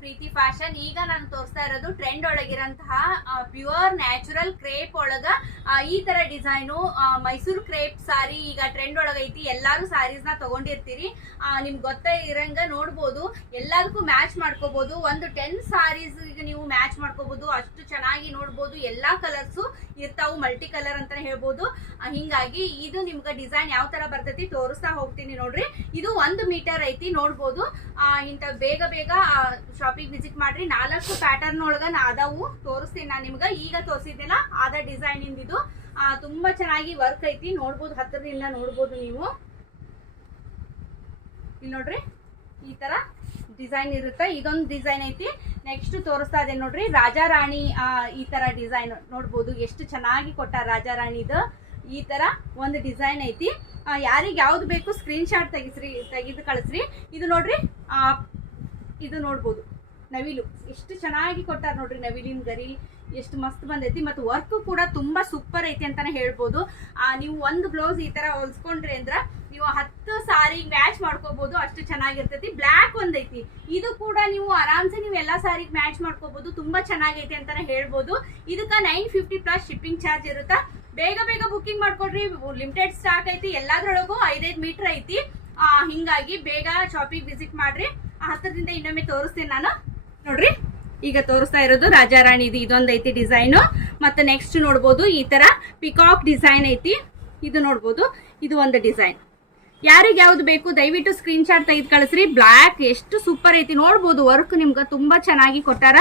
ಪ್ರೀತಿ fashion. ಈಗ ನಾನು ತೋರಿಸ್ತಾ ಇರೋದು ಟ್ರೆಂಡ್ ಒಳಗಿರಂತಹ ಪ್ಯೂರ್ ನ್ಯಾಚುರಲ್ ಕ್ರೇಪ್ ಒಳಗ ಈ ತರ ಡಿಸೈನು ಮೈಸೂರು ಕ್ರೇಪ್ ಸಾರಿ ಈಗ ಟ್ರೆಂಡ್ ಒಳಗೈತಿ. ಎಲ್ಲಾರು ಸಾರೀಸ್ ನ ತಗೊಂಡಿರ್ತೀರಿ, ನಿಮ್ಗೆ ಗೊತ್ತ ಇರಂಗ ನೋಡ್ಬೋದು. ಎಲ್ಲದಕ್ಕೂ ಮ್ಯಾಚ್ ಮಾಡ್ಕೋಬಹುದು. ಒಂದು 10 ಸಾರೀಸ್ ನೀವು ಮ್ಯಾಚ್ ಮಾಡ್ಕೋಬಹುದು, ಅಷ್ಟು ಚೆನ್ನಾಗಿ ನೋಡ್ಬೋದು. ಎಲ್ಲಾ ಕಲರ್ಸು ಇರ್ತಾವು, ಮಲ್ಟಿ ಕಲರ್ ಅಂತಾನೆ ಹೇಳ್ಬೋದು. ಹಿಂಗಾಗಿ ಇದು ನಿಮ್ಗೆ ಡಿಸೈನ್ ಯಾವ ತರ ಬರ್ತೈತಿ ತೋರಿಸ್ತಾ ಹೋಗ್ತೀನಿ ನೋಡ್ರಿ. ಇದು 1 ಮೀಟರ್ ಐತಿ, ನೋಡ್ಬೋದು. ಇಂತ ಬೇಗ ಬೇಗ ಶಾಪಿಂಗ್ ವಿಸಿಟ್ ಮಾಡ್ರಿ. 4 ಪ್ಯಾಟರ್ನ್ ಒಳಗ ಅದಾವು, ತೋರಿಸ್ತೀನಿ ನಾನು ನಿಮ್ಗ. ಈಗ ತೋರಿಸಿದ್ನಲ್ಲ ಅದ ಡಿಸೈನ್ ಇಂದಿದು ತುಂಬಾ ಚೆನ್ನಾಗಿ ವರ್ಕ್ ಐತಿ, ನೋಡ್ಬೋದು. ಹತ್ತಿರದಿಂದ ನೋಡ್ಬೋದು ನೀವು. ಇಲ್ಲಿ ನೋಡ್ರಿ, ಈ ತರ ಡಿಸೈನ್ ಇರುತ್ತೆ. ಇದೊಂದು ಡಿಸೈನ್ ಐತಿ. ನೆಕ್ಸ್ಟ್ ತೋರಿಸ್ತಾ ಇದೆ ನೋಡ್ರಿ, ರಾಜಾ ರಾಣಿ. ಈ ತರ ಡಿಸೈನ್ ನೋಡ್ಬೋದು, ಎಷ್ಟು ಚೆನ್ನಾಗಿ ಕೊಟ್ಟಾರ ರಾಜಾ ರಾಣಿದು. ಈ ತರ ಒಂದು ಡಿಸೈನ್ ಐತಿ. ಯಾರಿಗೆ ಯಾವ್ದು ಬೇಕು ಸ್ಕ್ರೀನ್ ಶಾಟ್ ತೆಗೆದು ಕಳಿಸ್ರಿ. ಇದು ನೋಡ್ರಿ, ಇದು ನೋಡ್ಬೋದು, ನವಿಲು ಎಷ್ಟು ಚೆನ್ನಾಗಿ ಕೊಟ್ಟಾರ ನೋಡ್ರಿ. ನವಿಲಿನ ಗರಿ ಎಷ್ಟು ಮಸ್ತ್ ಬಂದೈತಿ. ಮತ್ತು ವರ್ಕ್ ಕೂಡ ತುಂಬಾ ಸೂಪರ್ ಐತಿ ಅಂತಾನೆ ಹೇಳ್ಬೋದು. ನೀವು ಒಂದು ಬ್ಲೌಸ್ ಈ ತರ ಹೊಲ್ಸ್ಕೊಂಡ್ರಿ ಅಂದ್ರ ನೀವು 10 ಸಾರಿ ಮ್ಯಾಚ್ ಮಾಡ್ಕೋಬಹುದು, ಅಷ್ಟು ಚೆನ್ನಾಗಿರ್ತೈತಿ. ಬ್ಲ್ಯಾಕ್ ಒಂದೈತಿ, ಇದು ಕೂಡ ನೀವು ಆರಾಮ್ಸೆ ನೀವು ಎಲ್ಲಾ ಸಾರಿಗೆ ಮ್ಯಾಚ್ ಮಾಡ್ಕೋಬಹುದು. ತುಂಬಾ ಚೆನ್ನಾಗೈತಿ ಅಂತಾನೆ ಹೇಳ್ಬೋದು. ಇದಕ್ಕ 950 ಪ್ಲಸ್ ಶಿಪ್ಪಿಂಗ್ ಚಾರ್ಜ್ ಇರುತ್ತಾ. ಬೇಗ ಬೇಗ ಬುಕಿಂಗ್ ಮಾಡ್ಕೊಡ್ರಿ, ಲಿಮಿಟೆಡ್ ಸ್ಟಾಕ್ ಐತಿ. ಎಲ್ಲಾದ್ರೊಳಗೂ 5 ಮೀಟರ್ ಐತಿ. ಹಿಂಗಾಗಿ ಬೇಗ ಶಾಪಿಂಗ್ ವಿಸಿಟ್ ಮಾಡ್ರಿ. ಹತ್ತಿರದಿಂದ ಇನ್ನೊಮ್ಮೆ ತೋರಿಸ್ತೀನಿ ನಾನು. ನೋಡ್ರಿ, ಈಗ ತೋರಿಸ್ತಾ ಇರೋದು ರಾಜಾರಾಣಿ. ಇದೊಂದು ಐತಿ ಡಿಸೈನು. ಮತ್ತೆ ನೆಕ್ಸ್ಟ್ ನೋಡ್ಬೋದು, ಈ ತರ ಪಿಕಾಕ್ ಡಿಸೈನ್ ಐತಿ. ಇದು ನೋಡ್ಬೋದು, ಇದು ಒಂದು ಡಿಸೈನ್. ಯಾರಿಗೆ ಯಾವ್ದು ಬೇಕು ದಯವಿಟ್ಟು ಸ್ಕ್ರೀನ್ ಶಾಟ್ ತೆಗೆದು ಕಳಿಸ್ರಿ. ಬ್ಲ್ಯಾಕ್ ಎಷ್ಟು ಸೂಪರ್ ಐತಿ ನೋಡ್ಬೋದು. ವರ್ಕ್ ನಿಮ್ಗೆ ತುಂಬಾ ಚೆನ್ನಾಗಿ ಕೊಟ್ಟಾರ.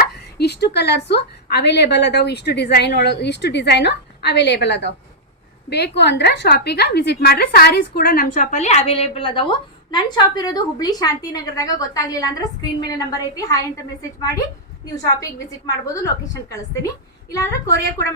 ಇಷ್ಟು ಕಲರ್ಸು ಅವೈಲೇಬಲ್ ಅದಾವ, ಇಷ್ಟು ಡಿಸೈನು ಅವೈಲೇಬಲ್ ಅದಾವ. ಬೇಕು ಅಂದ್ರೆ ಶಾಪಿಗೆ ವಿಸಿಟ್ ಮಾಡ್ರಿ. ಸಾರೀಸ್ ಕೂಡ ನಮ್ಮ ಶಾಪಲ್ಲಿ ಅವೈಲೇಬಲ್ ಅದಾವು. ನನ್ನ ಶಾಪ್ ಇರೋದು ಹುಬ್ಳಿ ಶಾಂತಿನಗರದಾಗ. ಗೊತ್ತಾಗ್ಲಿಲ್ಲ ಅಂದ್ರೆ ಸ್ಕ್ರೀನ್ ಮೇಲೆ ನಂಬರ್ ಐತಿ, ಹಾಯ್ ಅಂತ ಮೆಸೇಜ್ ಮಾಡಿ ನೀವು ಶಾಪಿಗೆ ವಿಸಿಟ್ ಮಾಡ್ಬೋದು. ಲೊಕೇಶನ್ ಕಳಿಸ್ತೀನಿ. ಇಲ್ಲಾಂದ್ರೆ ಕೊರಿಯರ್ ಕೂಡ